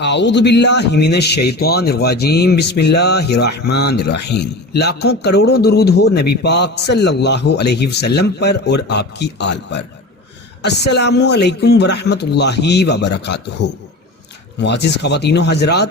اعوذ باللہ من الشیطان الرجیم بسم اللہ الرحمن الرحیم۔ لاکھوں کروڑوں درود ہو نبی پاک صلی اللہ علیہ وسلم پر اور آپ کی آل پر۔ السلام علیکم ورحمۃ اللہ وبرکاتہ۔ معزز خواتین و حضرات،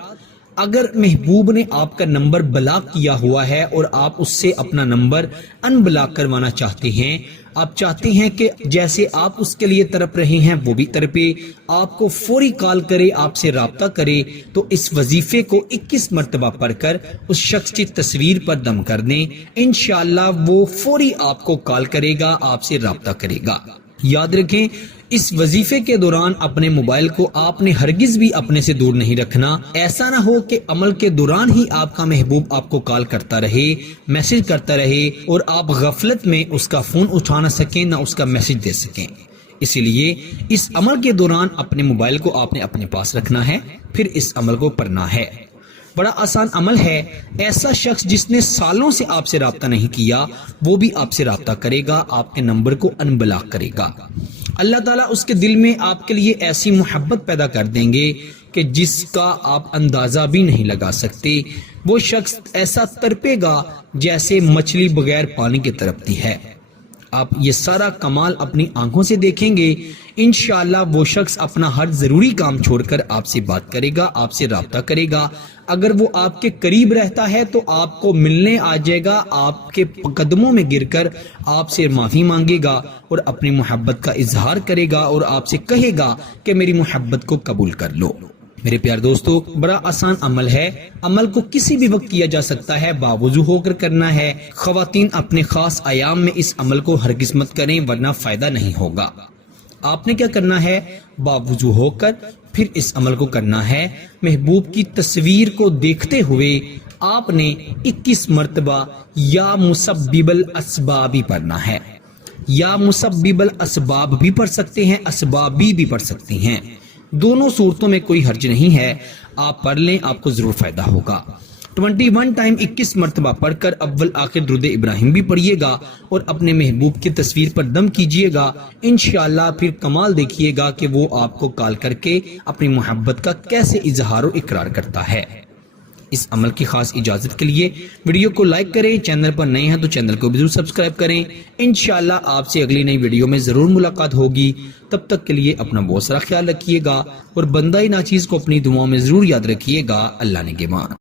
اگر محبوب نے آپ کا نمبر بلاک کیا ہوا ہے اور آپ اس سے اپنا نمبر ان بلاک کروانا چاہتے ہیں، آپ چاہتے ہیں کہ جیسے آپ اس کے لیے تڑپ رہے ہیں وہ بھی تڑپے، آپ کو فوری کال کرے، آپ سے رابطہ کرے، تو اس وظیفے کو 21 مرتبہ پڑھ کر اس شخص کی تصویر پر دم کر دیں۔ انشاءاللہ وہ فوری آپ کو کال کرے گا، آپ سے رابطہ کرے گا۔ یاد رکھیں، اس وظیفے کے دوران اپنے موبائل کو آپ نے ہرگز بھی اپنے سے دور نہیں رکھنا۔ ایسا نہ ہو کہ عمل کے دوران ہی آپ کا محبوب آپ کو کال کرتا رہے، میسج کرتا رہے اور آپ غفلت میں اس کا فون اٹھا نہ سکیں، نہ اس کا میسج دے سکیں۔ اسی لیے اس عمل کے دوران اپنے موبائل کو آپ نے اپنے پاس رکھنا ہے، پھر اس عمل کو پڑھنا ہے۔ بڑا آسان عمل ہے۔ ایسا شخص جس نے سالوں سے آپ سے رابطہ نہیں کیا، وہ بھی آپ سے رابطہ کرے گا، آپ کے نمبر کو ان بلاک کرے گا۔ اللہ تعالیٰ اس کے دل میں آپ کے لیے ایسی محبت پیدا کر دیں گے کہ جس کا آپ اندازہ بھی نہیں لگا سکتے۔ وہ شخص ایسا تڑپے گا جیسے مچھلی بغیر پانی کے تڑپتی ہے۔ آپ یہ سارا کمال اپنی آنکھوں سے دیکھیں گے۔ انشاءاللہ وہ شخص اپنا ہر ضروری کام چھوڑ کر آپ سے بات کرے گا، آپ سے رابطہ کرے گا۔ اگر وہ آپ کے قریب رہتا ہے تو آپ کو ملنے آ جائے گا، آپ کے قدموں میں گر کر آپ سے معافی مانگے گا اور اپنی محبت کا اظہار کرے گا اور آپ سے کہے گا کہ میری محبت کو قبول کر لو۔ میرے پیار دوستو، بڑا آسان عمل ہے۔ عمل کو کسی بھی وقت کیا جا سکتا ہے، باوضو ہو کر کرنا ہے۔ خواتین اپنے خاص ایام میں اس عمل کو ہرگز مت کریں ورنہ فائدہ نہیں ہوگا۔ آپ نے کیا کرنا ہے؟ باوضو ہو کر پھر اس عمل کو کرنا ہے۔ محبوب کی تصویر کو دیکھتے ہوئے آپ نے 21 مرتبہ یا مسبب الاسباب پڑھنا ہے۔ یا مسبب الاسباب بھی پڑھ سکتے ہیں، اسبابی بھی پڑھ سکتے ہیں۔ دونوں صورتوں میں کوئی حرج نہیں ہے، آپ پڑھ لیں، آپ کو ضرور فائدہ ہوگا۔ 21 ٹائم 21 مرتبہ پڑھ کر اول آخر درود ابراہیم بھی پڑھیے گا اور اپنے محبوب کی تصویر پر دم کیجئے گا۔ انشاءاللہ پھر کمال دیکھیے گا کہ وہ آپ کو کال کر کے اپنی محبت کا کیسے اظہار و اقرار کرتا ہے۔ اس عمل کی خاص اجازت کے لیے ویڈیو کو لائک کریں، چینل پر نئے ہیں تو چینل کو بھی ضرور سبسکرائب کریں۔ انشاءاللہ آپ سے اگلی نئی ویڈیو میں ضرور ملاقات ہوگی۔ تب تک کے لیے اپنا بہت سارا خیال رکھیے گا اور بندہ ناچیز کو اپنی دعاؤں میں ضرور یاد رکھیے گا۔ اللہ نگہبان۔